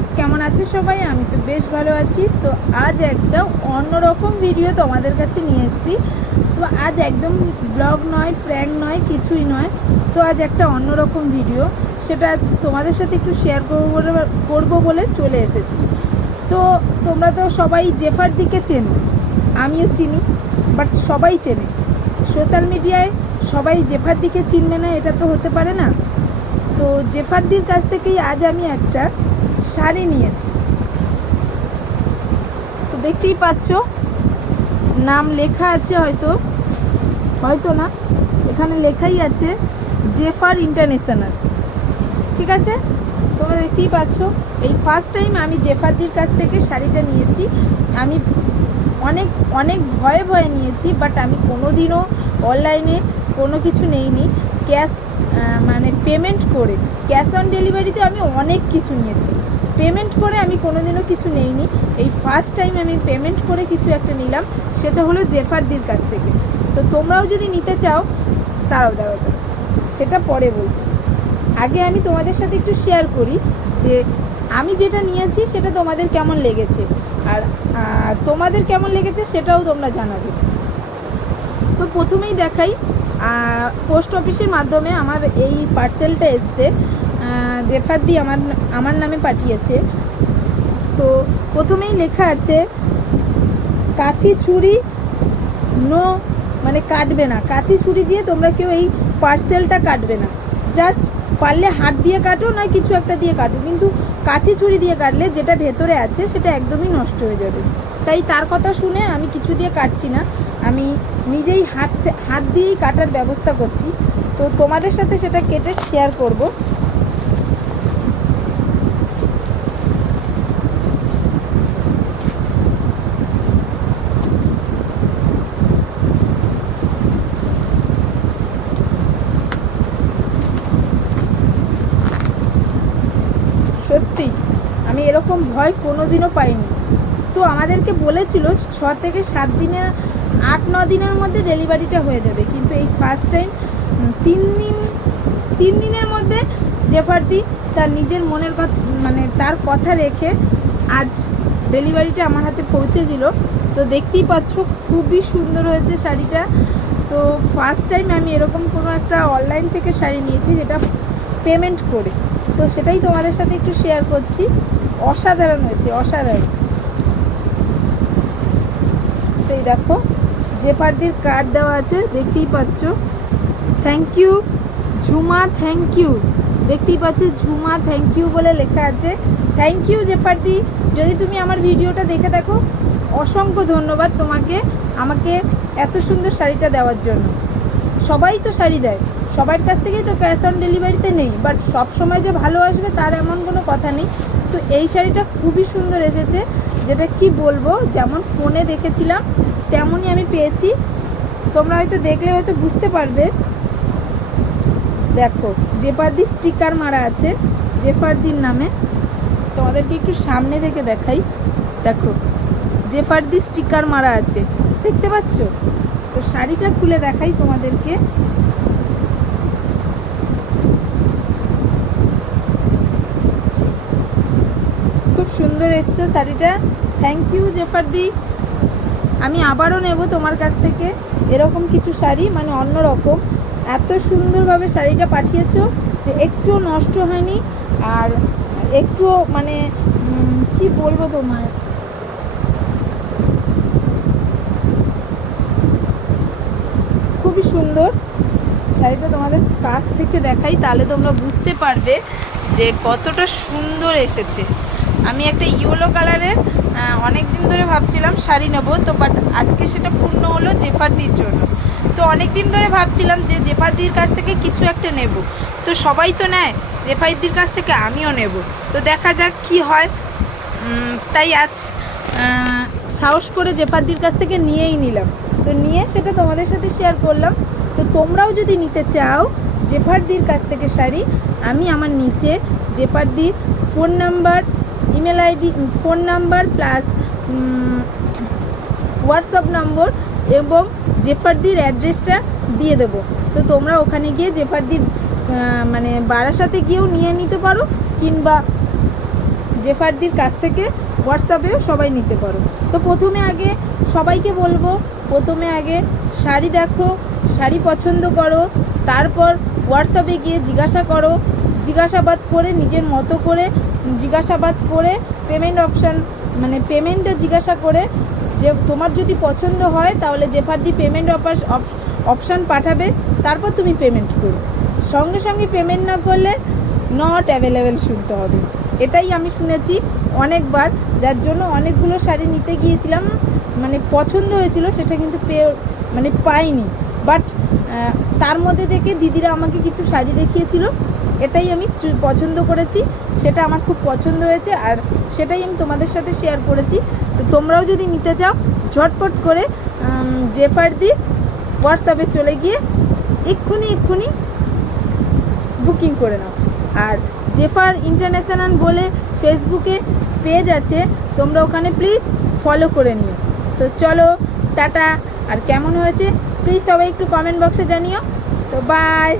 Guys, কেমন আছে সবাই? আমি তো বেশ ভালো আছি। তো আজ একটা অন্যরকম ভিডিও তোমাদের কাছে নিয়ে এসেছি। তো আজ একদম ব্লগ নয়, প্র্যাঙ্ক নয়, কিছুই নয়। তো আজ একটা অন্যরকম ভিডিও, সেটা তোমাদের সাথে একটু শেয়ার করবো বলে চলে এসেছি। তো তোমরা তো সবাই জেফার দিকে চেনো, আমিও চিনি, বাট সবাই চেনে। সোশ্যাল মিডিয়ায় সবাই জেফার দিকে চিনবে না, এটা তো হতে পারে না। তো জেফারদির কাছ থেকেই আজ আমি একটা শাড়ি নিয়েছি। তো দেখতেই পাচ্ছ, নাম লেখা আছে, হয়তো না, এখানে লেখাই আছে জেফার ইন্টারন্যাশনাল। ঠিক আছে, তোমরা দেখতেই পাচ্ছ, এই ফার্স্ট টাইম আমি জেফারদির কাছ থেকে শাড়িটা নিয়েছি। আমি অনেক অনেক ভয়ে নিয়েছি, বাট আমি কোনোদিনও অনলাইনে কোনো কিছু নেইনি। ক্যাশ মানে পেমেন্ট করে, ক্যাশ অন ডেলিভারিতে আমি অনেক কিছু নিয়েছি, পেমেন্ট করে আমি কোনোদিনও কিছু নেইনি। এই ফার্স্ট টাইম আমি পেমেন্ট করে কিছু একটা নিলাম, সেটা হলো জেফারদির কাছ থেকে। তো তোমরাও যদি নিতে চাও, দাঁড়াও, সেটা পরে বলছি। আগে আমি তোমাদের সাথে একটু শেয়ার করি যে আমি যেটা নিয়েছি সেটা তোমাদের কেমন লেগেছে, আর তোমাদের কেমন লেগেছে সেটাও তোমরা জানাবে। তো প্রথমেই দেখাই, পোস্ট অফিসের মাধ্যমে আমার এই পার্সেলটা এসছে। জেফারদি আমার নামে পাঠিয়েছে। তো প্রথমেই লেখা আছে কাঁচি ছুরি নো, মানে কাটবে না, কাঁচি ছুরি দিয়ে তোমরা কেউ এই পার্সেলটা কাটবে না। জাস্ট পারলে হাত দিয়ে কাটো, নয় কিছু একটা দিয়ে কাটো, কিন্তু কাঁচি ছুরি দিয়ে কাটলে যেটা ভেতরে আছে সেটা একদমই নষ্ট হয়ে যাবে। তাই তার কথা শুনে আমি কিছু দিয়ে কাটছি না, আমি নিজেই হাত দিয়েই কাটার ব্যবস্থা করছি। তো তোমাদের সাথে সেটা কেটে শেয়ার করব। সত্যি আমি এরকম ভয় কোনোদিনও পাইনি। তো আমাদেরকে বলেছিল 6 থেকে 7 দিনের, 8-9 দিনের মধ্যে ডেলিভারিটা হয়ে যাবে, কিন্তু এই ফার্স্ট টাইম 3 দিনের মধ্যে জেফারদি তার নিজের মনের কথা, মানে তার কথা রেখে আজ ডেলিভারিটা আমার হাতে পৌঁছে দিল। তো দেখতেই পাচ্ছ, খুবই সুন্দর হয়েছে শাড়িটা। তো ফার্স্ট টাইম আমি এরকম কোনো একটা অনলাইন থেকে শাড়ি নিয়েছি যেটা পেমেন্ট করে। তো সেটাই তোমাদের সাথে একটু শেয়ার করছি। অসাধারণ হয়েছে, অসাধারণ। তো এই দেখো, জেফারদির কার্ড দেওয়া আছে, দেখতেই পাচ্ছ। Thank you Jhuma, thank you, দেখতেই পাচ্ছ ঝুমা থ্যাংক ইউ বলে লেখা আছে। থ্যাংক ইউ জেফারদি, যদি তুমি আমার ভিডিওটা দেখে দেখো, অসংখ্য ধন্যবাদ তোমাকে, আমাকে এত সুন্দর শাড়িটা দেওয়ার জন্য। সবাই তো শাড়ি দেয়, সবার কাছ থেকেই তো ক্যাশ অন ডেলিভারিতে নেই, বাট সব সময় যে ভালো আসবে তার এমন কোনো কথা নেই। তো এই শাড়িটা খুবই সুন্দর এসেছে, যেটা কি বলবো, যেমন ফোনে দেখেছিলাম তেমনই আমি পেয়েছি। তোমরা হয়তো দেখলে হয়তো বুঝতে পারবে। দেখো, জেফারদি স্টিকার মারা আছে জেফারদির নামে। তোমাদেরকে একটু সামনে থেকে দেখাই, দেখো জেফারদি স্টিকার মারা আছে, দেখতে পাচ্ছ? তো শাড়িটা খুলে দেখাই তোমাদেরকে। খুব সুন্দর এসছে শাড়িটা। থ্যাংক ইউ জেফারদি, আমি আবারও নেব তোমার কাছ থেকে এরকম কিছু শাড়ি, মানে অন্যরকম। এত সুন্দরভাবে শাড়িটা পাঠিয়েছো যে একটুও নষ্ট হয়নি, আর একটুও মানে কি বলবো তোমায়, খুবই সুন্দর শাড়িটা। তোমাদের কাছ থেকে দেখাই, তাহলে তোমরা বুঝতে পারবে যে কতটা সুন্দর এসেছে। আমি একটা ইয়েলো কালারের অনেক দিন ধরে ভাবছিলাম শাড়ি নেবো, তো বাট আজকে সেটা পূর্ণ হলো জেফারদির জন্য। তো অনেক দিন ধরে ভাবছিলাম যে জেফারদির কাছ থেকে কিছু একটা নেব, তো সবাই তো নেয়, জেফারদির কাছ থেকে আমিও নেব। তো দেখা যাক কি হয়। তাই আজ সাহস করে জেফারদির কাছ থেকে নিয়েই নিলাম। তো নিয়ে সেটা তোমাদের সাথে শেয়ার করলাম। তো তোমরাও যদি নিতে চাও জেফারদির কাছ থেকে শাড়ি, আমি আমার নিচে জেফারদির phone number, email ID, phone number plus WhatsApp number এবং জেফারদির অ্যাড্রেসটা দিয়ে দেবো। তো তোমরা ওখানে গিয়ে জেফারদির মানে বারাসাতে গিয়েও নিয়ে নিতে পারো, কিংবা জেফারদির কাছ থেকে হোয়াটসঅ্যাপেও সবাই নিতে পারো। তো প্রথমে আগে সবাইকে বলবো, প্রথমে আগে শাড়ি দেখো, শাড়ি পছন্দ করো, তারপর হোয়াটসঅ্যাপে গিয়ে জিজ্ঞাসা করো, জিজ্ঞাসাবাদ করে নিজের মতো করে জিজ্ঞাসাবাদ করে পেমেন্ট অপশান মানে পেমেন্টটা জিজ্ঞাসা করে যে তোমার যদি পছন্দ হয় তাহলে জেফারদি পেমেন্ট অপশান পাঠাবে, তারপর তুমি পেমেন্ট করো। সঙ্গে সঙ্গে পেমেন্ট না করলে নট অ্যাভেলেবেল শুনতে হবে। এটাই আমি শুনেছি অনেকবার, যার জন্য অনেকগুলো শাড়ি নিতে গিয়েছিলাম, মানে পছন্দ হয়েছিল সেটা কিন্তু পাইনি। বাট তার মধ্যে থেকে দিদিরা আমাকে কিছু শাড়ি দেখিয়েছিল, এটাই আমি পছন্দ করেছি, সেটা আমার খুব পছন্দ হয়েছে, আর সেটাই আমি তোমাদের সাথে শেয়ার করেছি। তো তোমরাও যদি নিতে চাও ঝটপট করে জেফারদি হোয়াটসঅ্যাপে চলে গিয়ে এক্ষুনি বুকিং করে নাও। আর জেফার ইন্টারন্যাশনাল বলে ফেসবুকে পেজ আছে, তোমরা ওখানে প্লিজ ফলো করে নিও। তো চলো টাটা। আর কেমন হয়েছে প্লিজ সবাই একটু কমেন্ট বক্সে জানিও। তো বাই।